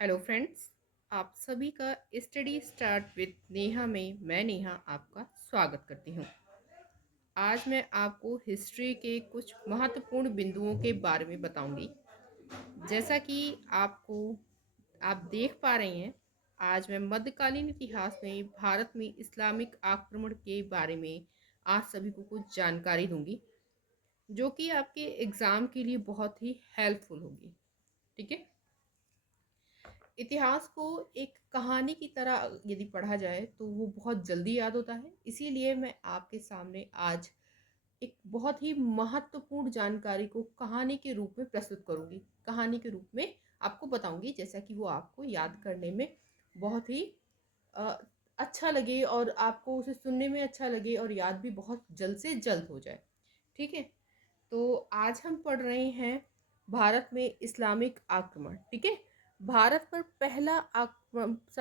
Hello friends. आप सभी का स्टडी स्टार्ट विद नेहा में मैं नेहा आपका स्वागत करती हूँ। आज मैं आपको हिस्ट्री के कुछ महत्वपूर्ण बिंदुओं के बारे में बताऊंगी। जैसा कि आपको आप देख पा रहे हैं, आज मैं मध्यकालीन इतिहास में भारत में इस्लामिक आक्रमण के बारे में आज सभी को कुछ जानकारी दूंगी, जो कि आपके एग्ज़ाम के लिए बहुत ही हेल्पफुल होगी। ठीक है। इतिहास को एक कहानी की तरह यदि पढ़ा जाए तो वो बहुत जल्दी याद होता है। इसीलिए मैं आपके सामने आज एक बहुत ही महत्वपूर्ण जानकारी को कहानी के रूप में प्रस्तुत करूंगी, कहानी के रूप में आपको बताऊंगी, जैसा कि वो आपको याद करने में बहुत ही अ, अच्छा लगे और आपको उसे सुनने में अच्छा लगे और याद भी बहुत जल्द से जल्द हो जाए। ठीक है। तो आज हम पढ़ रहे हैं भारत में इस्लामिक आक्रमण। ठीक है। भारत पर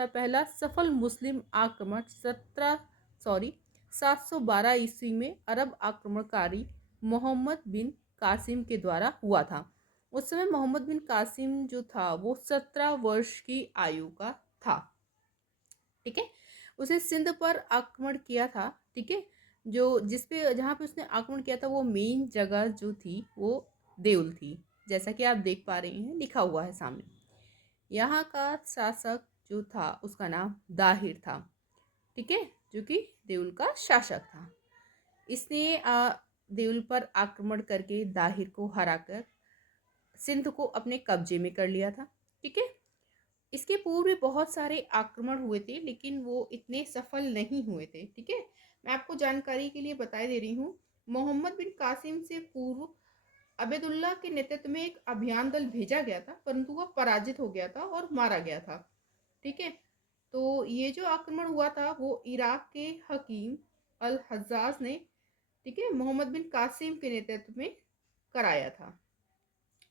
पहला सफल मुस्लिम आक्रमण 712 ईस्वी में अरब आक्रमणकारी मोहम्मद बिन कासिम के द्वारा हुआ था। उस समय मोहम्मद बिन कासिम जो था वो 17 वर्ष की आयु का था। ठीक है। उसे सिंध पर आक्रमण किया था। ठीक है। जो जिसपे जहाँ पे उसने आक्रमण किया था वो मेन जगह जो थी वो देउल थी, जैसा कि आप देख पा रहे हैं, लिखा हुआ है सामने। यहाँ का शासक जो था उसका नाम दाहिर था। ठीक है। जो कि देउल का शासक था। इसने देउल पर आक्रमण करके दाहिर को हराकर सिंध को अपने कब्जे में कर लिया था। ठीक है। इसके पूर्व भी बहुत सारे आक्रमण हुए थे, लेकिन वो इतने सफल नहीं हुए थे। ठीक है। मैं आपको जानकारी के लिए बता दे रही हूँ। मोहम्मद बिन कासिम से पूर्व अबेदुल्ला के नेतृत्व में एक अभियान दल भेजा गया था, परंतु वह पराजित हो गया था और मारा गया था। ठीक है। तो ये जो आक्रमण हुआ था वो इराक के हकीम अल हज्जाज ने, ठीक है, मोहम्मद बिन कासिम के नेतृत्व में कराया था।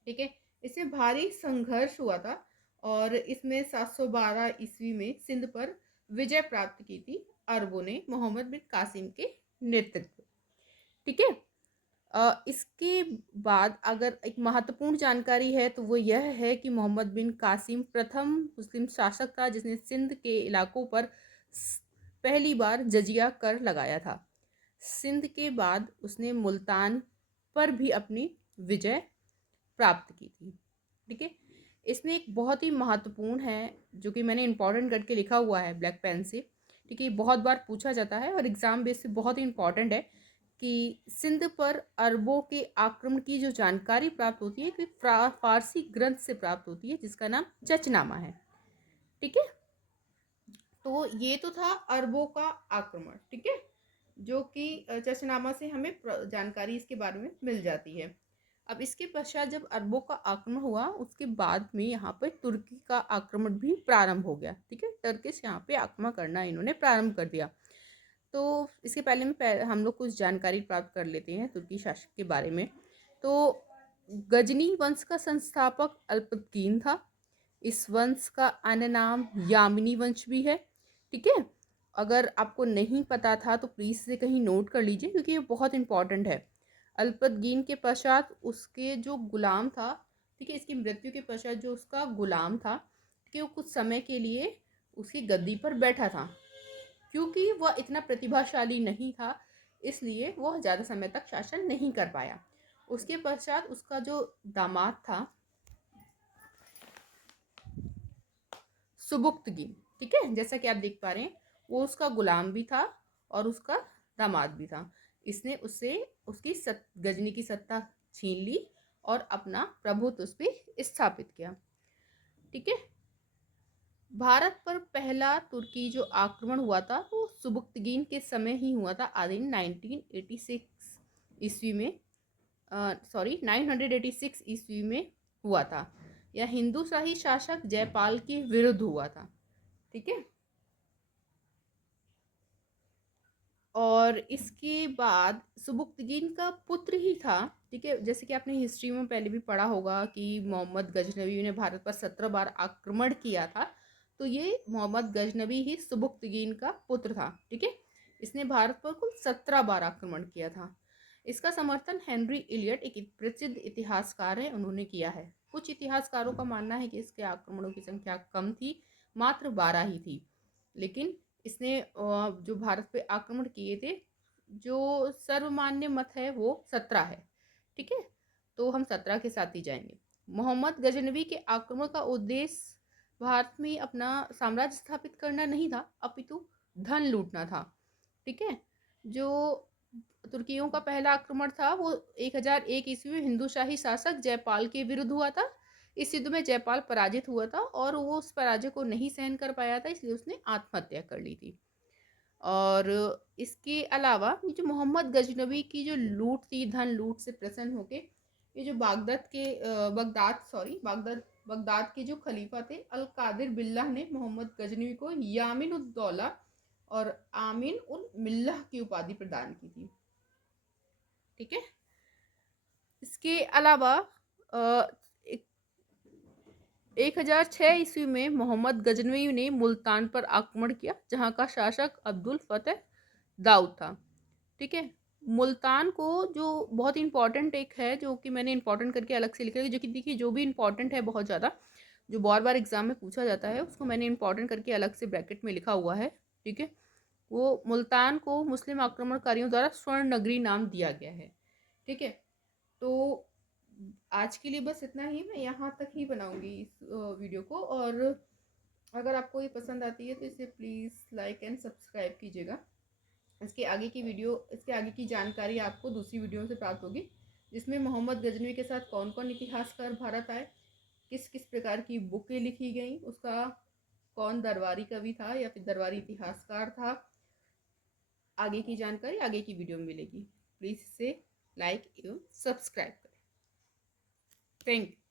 ठीक है। इसमें भारी संघर्ष हुआ था और इसमें 712 ईस्वी में सिंध पर विजय प्राप्त की थी अरबों ने मोहम्मद बिन कासिम के नेतृत्व। ठीक है। इसके बाद अगर एक महत्वपूर्ण जानकारी है तो वो यह है कि मोहम्मद बिन कासिम प्रथम मुस्लिम शासक था जिसने सिंध के इलाकों पर पहली बार जजिया कर लगाया था। सिंध के बाद उसने मुल्तान पर भी अपनी विजय प्राप्त की थी। ठीक है। इसमें एक बहुत ही महत्वपूर्ण है जो कि मैंने इंपॉर्टेंट करके लिखा हुआ है ब्लैक पेन से। ठीक है। बहुत बार पूछा जाता है और एग्जाम बेस से बहुत ही इंपॉर्टेंट है कि सिंध पर अरबों के आक्रमण की जो जानकारी प्राप्त होती है कि फारसी ग्रंथ से प्राप्त होती है जिसका नाम चचनामा है। ठीक है। तो ये तो था अरबों का आक्रमण। ठीक है। जो कि चचनामा से हमें जानकारी इसके बारे में मिल जाती है। अब इसके पश्चात जब अरबों का आक्रमण हुआ उसके बाद में यहाँ पर तुर्की का आक्रमण भी प्रारंभ हो गया। ठीक है। टर्किश यहाँ पे आक्रमण करना इन्होंने प्रारंभ कर दिया। तो इसके पहले में हम लोग कुछ जानकारी प्राप्त कर लेते हैं तुर्की शासक के बारे में। तो गजनी वंश का संस्थापक अल्पतकीन था। इस वंश का अन्य नाम यामिनी वंश भी है। ठीक है। अगर आपको नहीं पता था तो प्लीज़ से कहीं नोट कर लीजिए क्योंकि ये बहुत इंपॉर्टेंट है। अल्पतकीन के पश्चात उसके जो गुलाम था, ठीक है, इसकी मृत्यु के पश्चात जो उसका गुलाम था, ठीक है, वो कुछ समय के लिए उसकी गद्दी पर बैठा था। क्योंकि वह इतना प्रतिभाशाली नहीं था इसलिए वह ज़्यादा समय तक शासन नहीं कर पाया। उसके पश्चात उसका जो दामाद था सुबुक्तगिन, ठीक है, जैसा कि आप देख पा रहे हैं, वो उसका गुलाम भी था और उसका दामाद भी था। इसने उससे उसकी गजनी की सत्ता छीन ली और अपना प्रभुत्व उस पर स्थापित किया। ठीक है। भारत पर पहला तुर्की जो आक्रमण हुआ था वो सुबुक्तगीन के समय ही हुआ था, आदि 1986 ईस्वी में, 986 ईस्वी में हुआ था। यह हिंदू शाही शासक जयपाल के विरुद्ध हुआ था। ठीक है। और इसके बाद सुबुक्तगीन का पुत्र ही था। ठीक है। जैसे कि आपने हिस्ट्री में पहले भी पढ़ा होगा कि मोहम्मद गजनवी ने भारत पर 17 बार आक्रमण किया था। तो ये मोहम्मद गजनवी ही सुबुक्तगीन का पुत्र था। ठीक है। इसने भारत पर कुल 17 बार आक्रमण किया था। इसका समर्थन हेनरी इलियट, एक प्रसिद्ध इतिहासकार है, उन्होंने किया है। कुछ इतिहासकारों का मानना है कि इसके आक्रमणों की संख्या कम थी, मात्र 12 ही थी। लेकिन इसने जो भारत पे आक्रमण किए थे, जो सर्वमान्य मत है वो 17 है। ठीक है, तो हम 17 के साथ ही जाएंगे। मोहम्मद गजनवी के आक्रमण का उद्देश्य भारत में अपना साम्राज्य स्थापित करना नहीं था, अपितु धन लूटना था। ठीक है, जो तुर्कियों का पहला आक्रमण था वो 1001 ईस्वी में हिंदू शाही शासक जयपाल के विरुद्ध हुआ था। इस युद्ध में जयपाल पराजित हुआ था और वो उस पराजय को नहीं सहन कर पाया था, इसलिए उसने आत्महत्या कर ली थी। और इसके अलावा ये जो मोहम्मद गजनवी की जो लूट थी, धन लूट से प्रसन्न होके ये जो बगदाद के जो खलीफा थे अल कादिर बिल्लाह ने मोहम्मद गजनवी को यामिन उद दौला और आमीन उल मिल्लाह की उपाधि प्रदान की थी। ठीक है, इसके अलावा 1006 ईस्वी में मोहम्मद गजनवी ने मुल्तान पर आक्रमण किया, जहां का शासक अब्दुल फतेह दाऊद था। ठीक है, मुल्तान को जो बहुत इंपॉर्टेंट एक है, जो कि मैंने इंपॉर्टेंट करके अलग से लिखा है, जो कि देखिए जो भी इंपॉर्टेंट है बहुत ज़्यादा, जो बार बार एग्जाम में पूछा जाता है, उसको मैंने इंपॉर्टेंट करके अलग से ब्रैकेट में लिखा हुआ है। ठीक है, वो मुल्तान को मुस्लिम आक्रमणकारियों द्वारा स्वर्ण नगरी नाम दिया गया है। ठीक है, तो आज के लिए बस इतना ही, मैं यहाँ तक ही बनाऊंगी इस वीडियो को। और अगर आपको ये पसंद आती है तो इसे प्लीज़ लाइक एंड सब्सक्राइब कीजिएगा। इसके आगे की जानकारी आपको दूसरी वीडियो से प्राप्त होगी, जिसमें मोहम्मद गजनवी के साथ कौन कौन इतिहासकार भारत आए, किस किस प्रकार की बुकें लिखी गई, उसका कौन दरबारी कवि था या फिर दरबारी इतिहासकार था, आगे की जानकारी आगे की वीडियो में मिलेगी। प्लीज़ इसे लाइक एवं सब्सक्राइब करें। Thank you.